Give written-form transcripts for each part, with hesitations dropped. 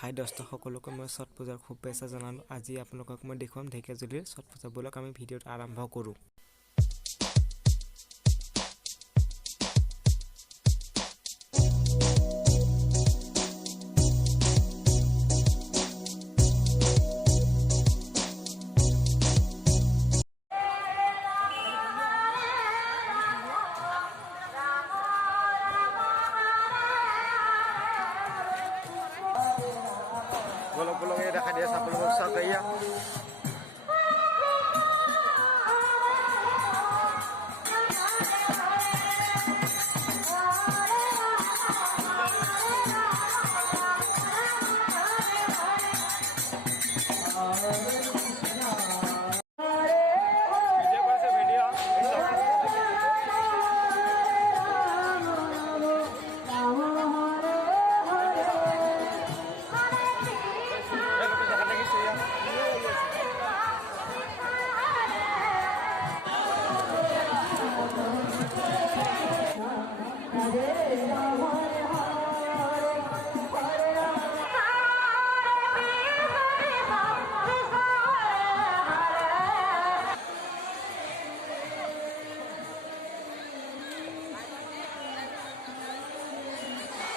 হাই দস্ত সকলোকে মই ছট পূজাৰ শুভেচ্ছা জনালোঁ। আজি আপোনালোকক মই দেখুৱাম ঢেকীয়াজুলিৰ ছট পূজা। ব'লক আমি ভিডিঅ'টো আৰম্ভ কৰোঁ। Bolong-bolong ini dah dia sampai besar kayak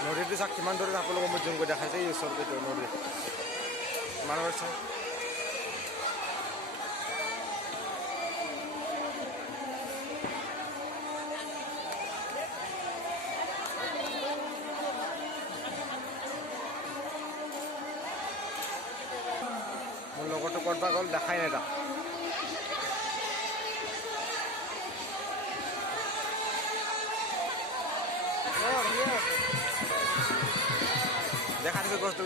নদীটো চাওক কিমান দূৰত আপোনালোকক মই জুম কৰি দেখাইছে এই ওচৰতে নদী কিমান আছে মোৰ লগৰটো ক'ৰবাত গ'ল দেখাই নাই তাক দেখা দিছে গছটো